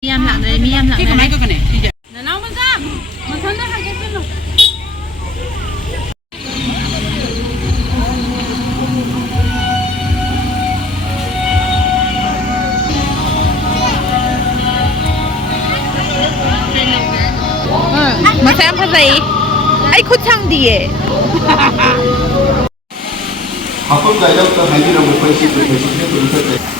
미암 락네 미암 락네 이거 많이 거네 이제 나나 먼저 먼저 하겠어 mà xem cái gì ấy khúc sang đi 바쁜 가격도 발기를 못 하시고 계시는 분들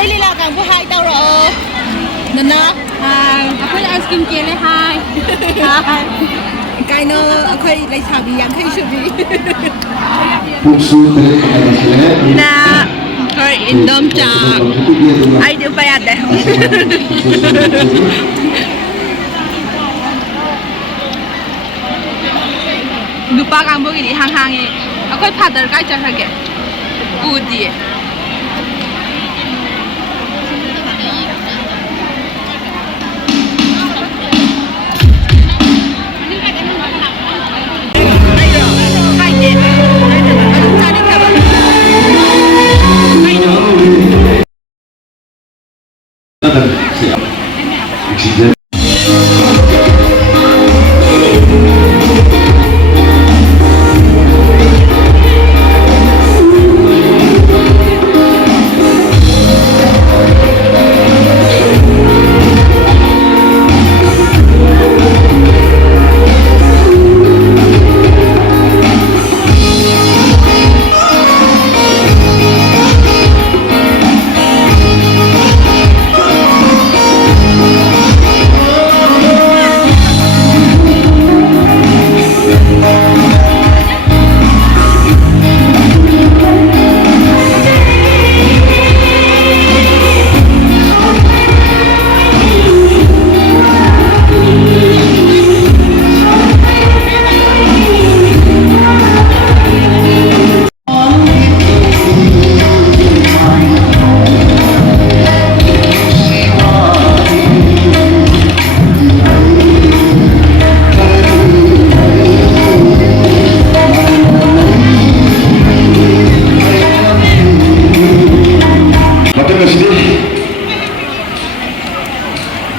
khơi đi là càng có hai tao rồi nên nó khơi ăn skin kia lấy hai cái nó khơi lấy xào bì ăn khơi sườn bì na khơi indom trà ai đều phải ăn đấy lupa kamu gini hang-hang ini aku father kai cara ke udi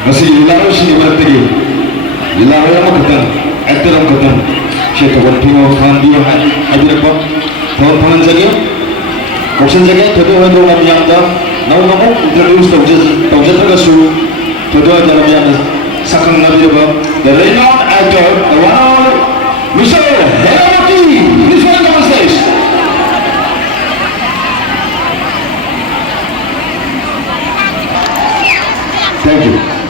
Masih ilaw sini berarti ilaw yang makatan aktor yang makatan siapa bertemu fandi hadir apa tahun tahun saja kopsen saja tentu orang orang yang dah namu introduce tahu terkasu tentu ada orang yang sakang nabi apa the renowned actor the one Mr. Herawati please welcome on stage. Thank you.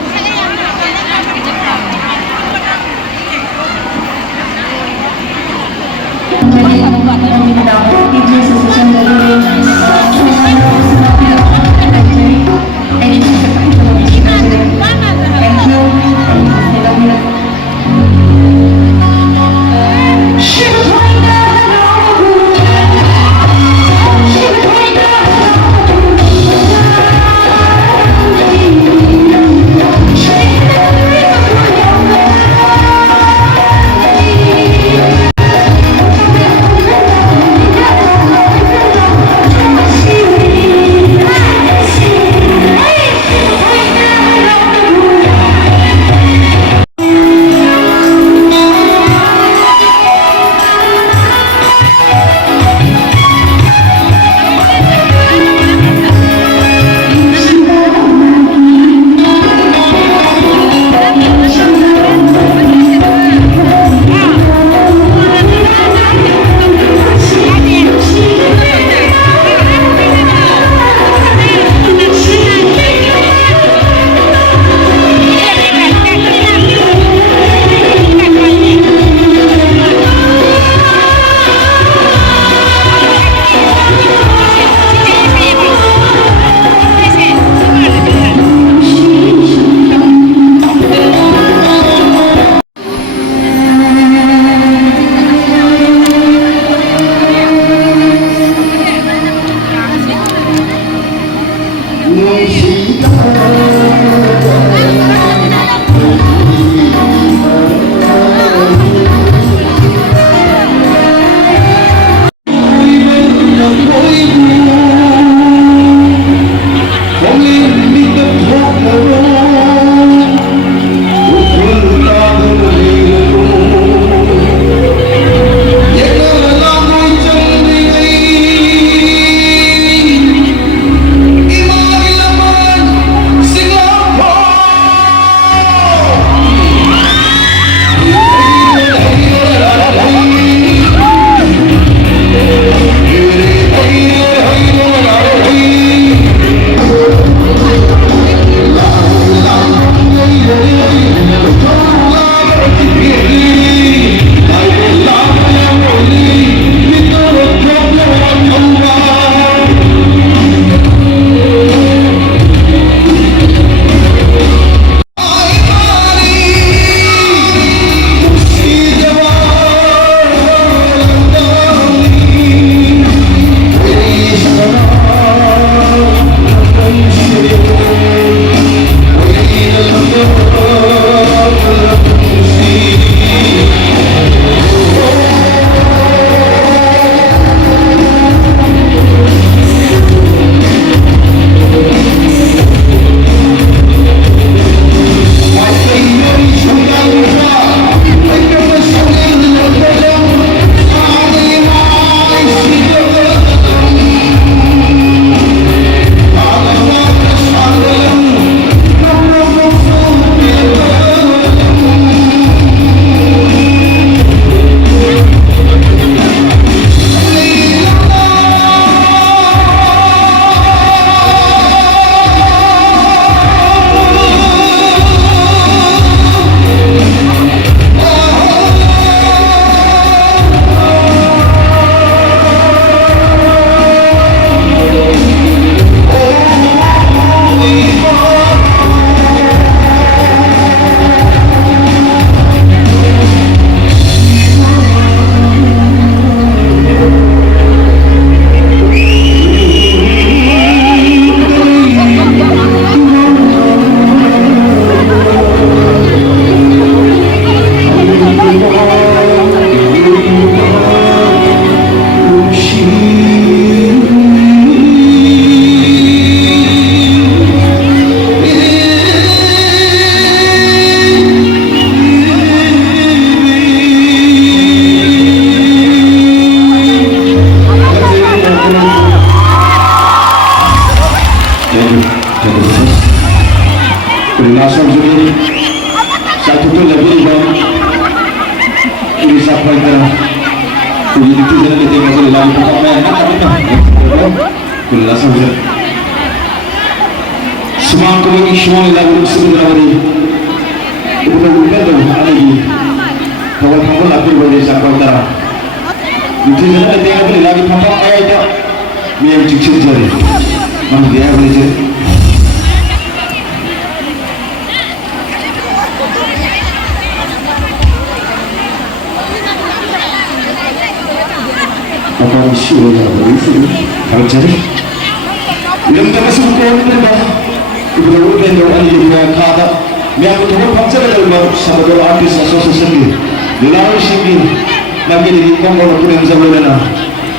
kulasa hujan semang ko yung semang ilaw sa bawat udah ada lagi kawan kawan lagi boleh sampai tara itu saja dia boleh lagi papa ayah itu biar cicit jadi mana dia boleh jadi apa isu yang berisik kalau jadi yang tak masuk ke dalam ibu bapa yang doa di luar kata yang betul bangsa dalam sahabat artis asosiasi ini dilawan sini lagi di kongkong pun yang sebelumnya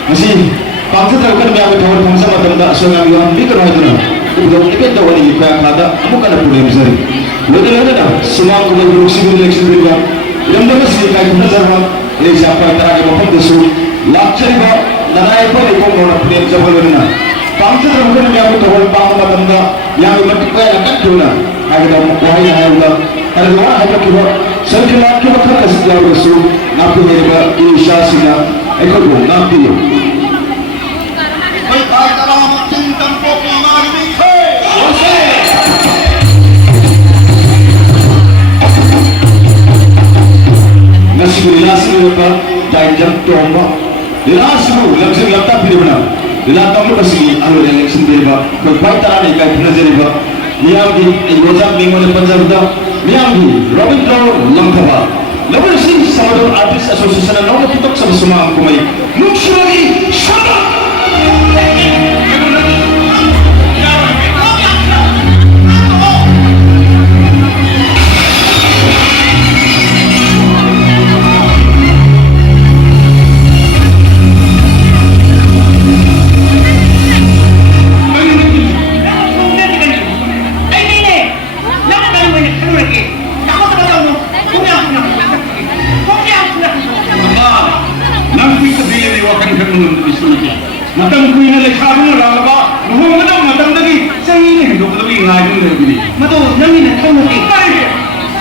masih bangsa terkena yang betul bangsa macam tak soal yang dikir itu na ibu bapa itu doa di luar kata bukan ada pun yang besar lebih ada semua kita berusaha election juga yang tak masih kayak mana zaman ini siapa terakhir maupun desu lakcari ba nanai pun di kongkong pun yang sebelumnya bangsa terkena yang betul bangsa macam tak yang betul kayak nak cuna agak wahai yang ada kalau orang ada kita sekitar kita kasih jauh besul nabi mereka Indonesia sila ekor pun nabi yo. Baik dalam cinta kopi mari nasi mereka jangan tomba nasi langsung laptop pilih benar laptop kasih alur yang sendiri pak baik taraf ini kayak benar jadi pak Miami Rosa Minggu Panjang Miami Robin Brown Langkaba lalu sih sahabat artis asosiasi nama kita sama aku mai Nuksuri Shaba matang kuih na lekharu ralaba nuhong na matang dagi sahi ni hendok dagi ngajung na bini mato nami na thong ti kai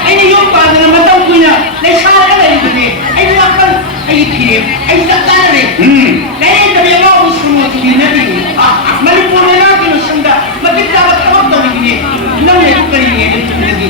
ai ni yom pa na matang kuih na lekharu na bini ai ni lakal ai thi ai sakta na re dai da be ma usul mo ti na ti manipur na ki no sanda matik ta ba ta ba ni na ne ku kari ni ni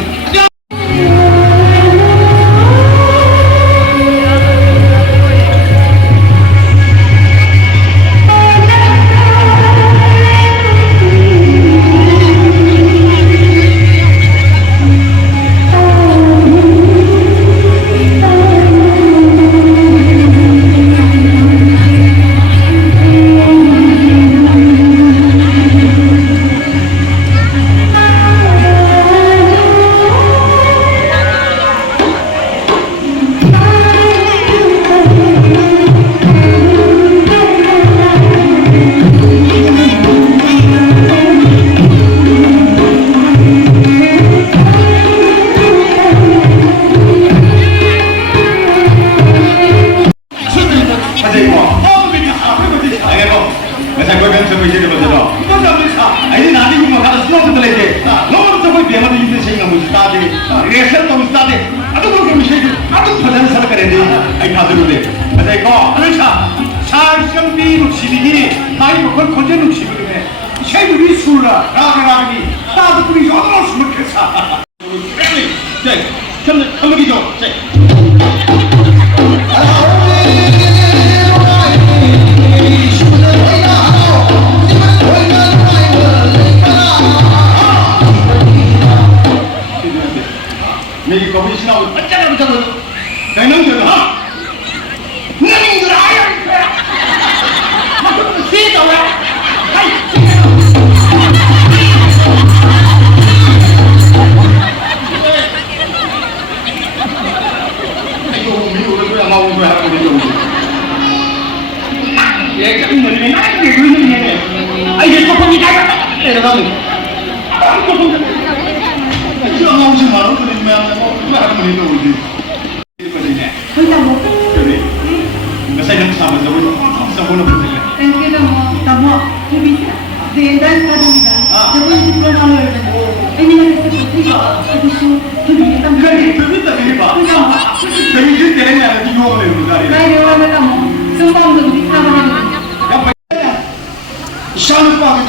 Shalpa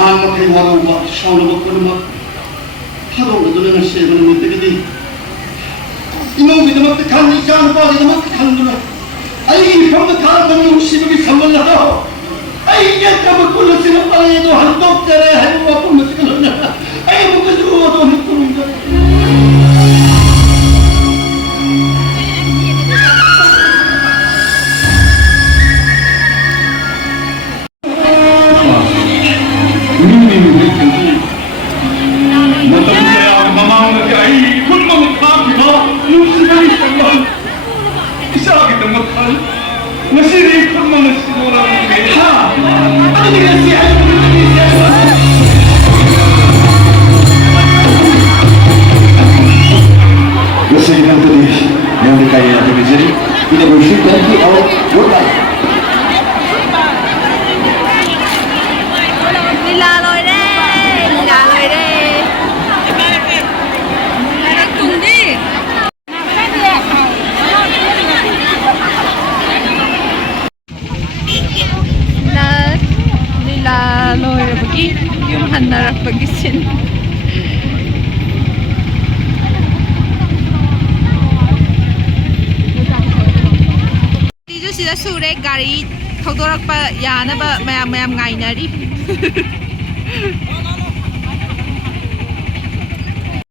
ꯅꯍꯥꯟ ꯃꯈꯩ ꯋꯥꯔꯧꯕ ꯁꯥꯎꯅꯕ ꯄꯨꯝꯅꯃꯛ ꯊꯥꯗꯣꯛꯂꯗꯨꯅ ꯉꯁꯤ ꯑꯩꯕꯨ ꯅꯨꯃꯤꯠꯇꯒꯤꯗꯤ ꯏꯃꯧꯒꯤꯗꯃꯛꯇ ꯈꯟꯗꯨꯅ ꯏꯆꯥꯅꯨꯄꯥꯒꯤꯗꯃꯛꯇ ꯈꯟꯗꯨꯅ ꯑꯩꯒꯤ ꯃꯐꯝꯗ ꯊꯥꯔꯛꯄ ꯅꯨꯡꯁꯤꯕꯒꯤ ꯁꯝꯕꯜ ꯑꯗꯣ ꯑꯩ ꯌꯦꯠꯇꯕ ꯀꯨꯜꯁꯤꯅ ꯄꯔꯦ ꯑꯗꯣ ꯍꯟꯗꯣꯛꯆꯔꯦ ꯍꯥꯏꯕ ꯋꯥꯐꯝ ꯑꯁꯤꯒ ꯂꯣꯏꯅꯅ ꯑꯩ ꯑꯃꯨꯛꯀꯁꯨ ꯑꯗꯣꯝꯅ ꯈꯨꯔꯨꯝꯖꯔꯦ. मतं कया ममांगति आई कुलमं खाखिबा नुसिबनि संबल इसागिदमक खल नसिरि कुलमं सिदोरा मे Ha! Ano nagkasi ay Kasi kita tadi yang dikaya tadi jadi tidak bersyukur lagi awak buat. Lila rồi đây, lila rồi đây. Lại cùng đi. Lila rồi bagi yung hanarap bagisin. Sida sure gari thogdorakpa yanaba mayam mayam ngainari.